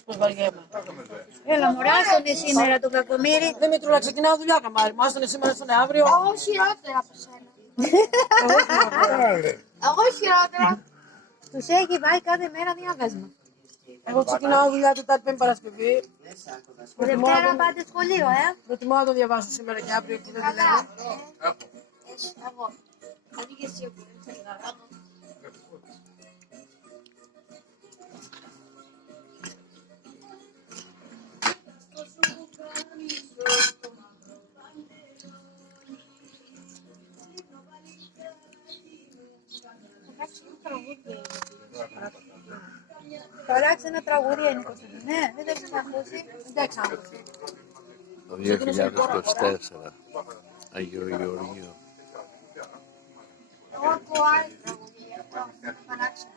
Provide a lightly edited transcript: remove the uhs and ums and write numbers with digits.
Πώς βαριέμαι. Έλα μωρά, άστονε σήμερα το κακομοίρι. Δημητρούλα, ξεκινάω δουλειά, καμάρι μου. Άστονε σήμερα, άστονε αύριο. Εγώ χειρότερα από σένα. Εγώ χειρότερα. Τους έχει βάλει κάθε μέρα διάβασμα. Εγώ ξεκινάω δουλειά Τετάρτη, Πέμπτη, Παρασκευή. Δευτέρα πάτε σχολείο, Προτιμώ να το διαβάσω σήμερα και αύριο που δεν δουλεύω. Εγώ. Γιατί και εσύ που Παράξει ένα τραγούδι Νίκος. Ναι, δεν έχεις ακούσει. Εντάξει, άνθρωποι. Το 2024, Αγιο Γεωργίου. εγώ ακούω άλλη τραγούδια. Παράξενο.